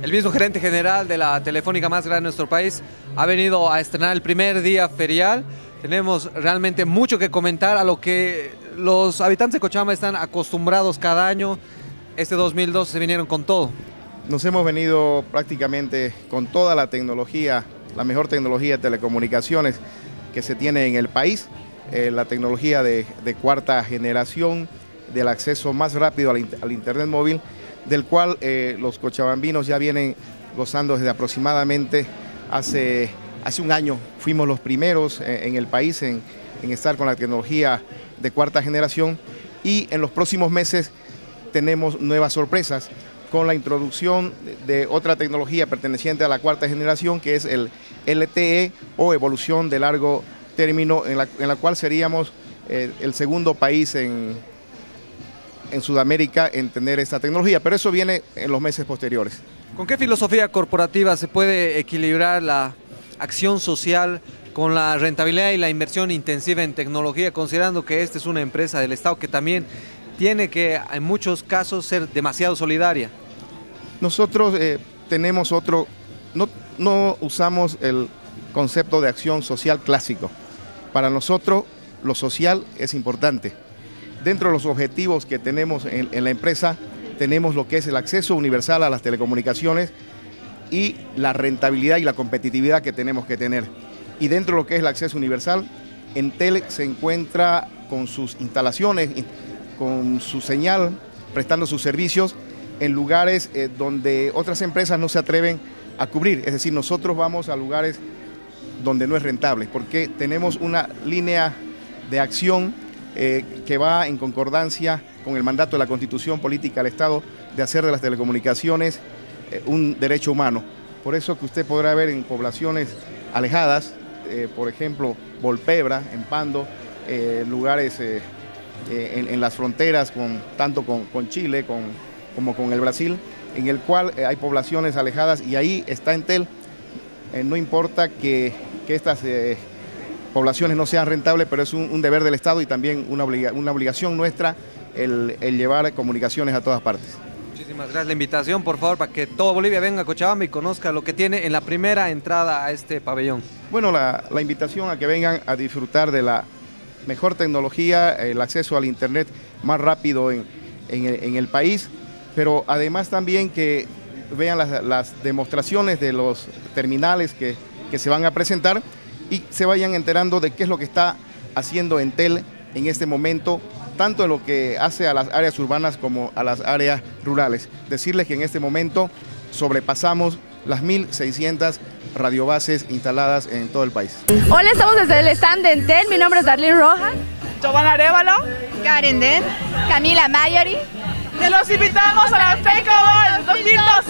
El mismo gerente general de la telefónica más grande de nuestro país ha venido a estrenar el primer día ferial. Tenemos realmente mucho que comentar a lo que los habitantes de Cochabamba están acostumbrados cada año. Este 2002 se vinieron con todo. Nos hemos venido prácticamente con toda la tecnología, la mejor tecnología de telecomunicaciones que se tiene en el país, la tecnología de cuarta generación, del acceso más rápido al internet móvil, del cual los cochabambinos ya vienen gozando desde aproximadamente hace un año. Fuimos los primeros en el país en estar con la tecnología de cuarta generación, y en los próximos meses tenemos nuevas sorpresas con la introducción de otra tecnología perteneciente a la cuarta generación, que es el LTE, o evolución de largo término, en la cual seríamos el segundo país en Sudamérica en tener esta tecnología, pero eso viene en los meses posteriores. ¿Con qué filosofía corporativa se puede equilibrar la acción social con la rentabilidad y la inversión intensiva en tecnología, considerando que esta es una empresa del Estado que también tiene que, en muchos casos, ser demasiado solidaria? Nosotros tenemos otro, no usamos el concepto de acción social clásico. Para nosotros lo social es importante. Dentro de los objetivos que tenemos en la empresa, tenemos lo que es el acceso universal a las telecomunicaciones y la rentabilidad y la competitividad que tenemos que tener. Y dentro de lo que es el acceso universal, Entel se encuentra con sus instalaciones, con su señal, prestando sus servicios en lugares donde otras empresas no se atreven a cubrir. Es decir, nosotros vamos a lugares donde no es rentable, porque tenemos una línea de acción que va en concordancia con el mandato de la Constitución Política del Estado de hacer de las telecomunicaciones un derecho humano. Por eso que usted podrá ver en poblaciones alejadas, por ejemplo, Volpebra, en Pando, lugares en las fronteras tanto con Chile como con el Brasil, en el cual hay poblaciones alejadas, y ahí está Entel. No importa que estas poblaciones no sean rentables, pero es un deber del Estado y también una obligación nuestra el llevar comunicaciones a todas partes. Muchísimas gracias. La invitación, por favor, para que todo Bolivia venga a Cochabamba y conozca lo que tiene en la primera entrada a este pabellón. Bueno, la invitación a que vengan a disfrutar de la mejor tecnología, el acceso al internet más rápido en el país, pero además también que vean las demostraciones de los terminales que se van a presentar y se vayan enterando de qué es lo que está haciendo Entel en este momento, tanto en lo que hace a las áreas urbanas como a las áreas rurales. Decirles que en este momento sobrepasamos las 1.600 radiobases instaladas en todo el país. Hola, estamos desde el stand de Entel. Mi nombre es Darlene Rojas. Giovanna Arevalo. Karen Den. Camila Mayari. Y los invitamos a la FECOBOL 2012.